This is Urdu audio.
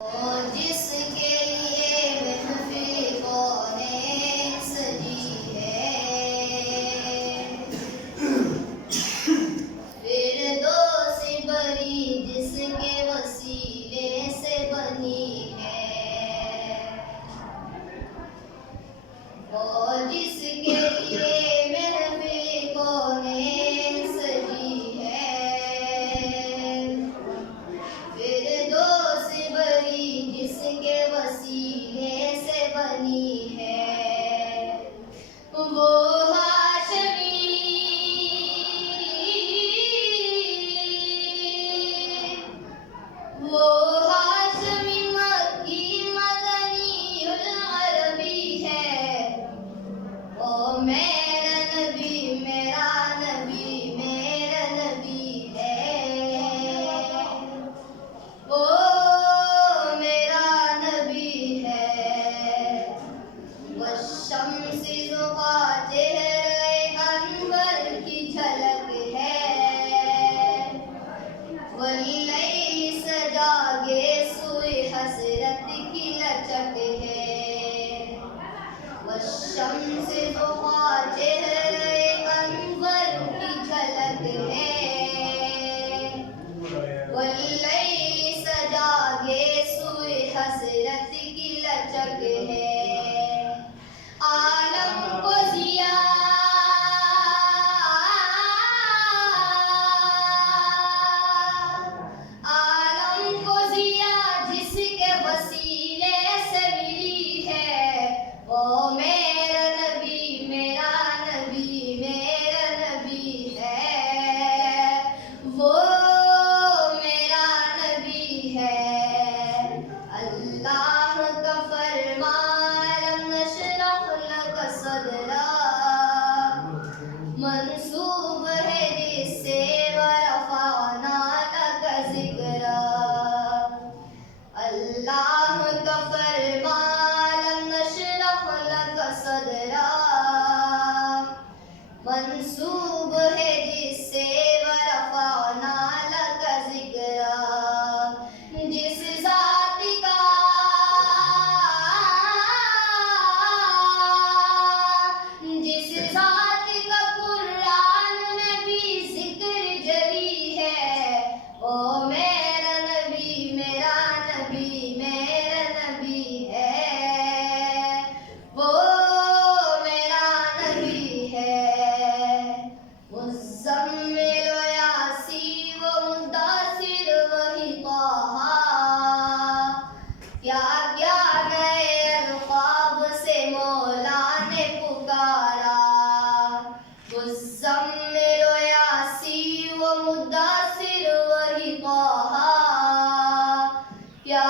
اور جس کے لیے محفل کونین سجی ہے، فردوس بری جس کے وسیلے سے بنی ہے، اور جس کے لیے محفل کونین سجی ہے، فردوس بری جس کے وسیلے سے بنی ہے، وہ ہاشمی مکی مدنی العربی ہے، او میرا نبی میرا نبی میرا نبی ہے، او میرا نبی ہے، والشمس ضحیٰ چہرے انور کی جھلک ہے، واللیل سجاگے سوئے حسرت کی لچک ہے، والشمس ضحیٰ چہرے انور کی جھلک ہے، واللیل سجاگے سوئے حسرت کی لچک ہے، عالم کو ضیاء جس کے وسیلے سے ملی ہے، او میرا نبی میرا نبی میرا نبی ہے، وہ میرا نبی ہے، اللہ کا فرمان لم نشرح لک صدرا منسوب ہے جس سے ورفعنا لک ذکرا، اللہ کا فرمان لم نشرح لک صدرا منسوب ہے جس سے ورفعنا لک ذکرا، جس ذات کا قرآن میں بھی ذکر جری ہے، او میرا نبی میرا نبی میرا نبی ہے، وہ میرا نبی ہے، مزمل و یاسین و مدثر وہی طٰہٰ، کیا کیا نئے القاب سے مولا نے پکارا، مزمل و یاسین و مدثر وہی طٰہٰ، کیا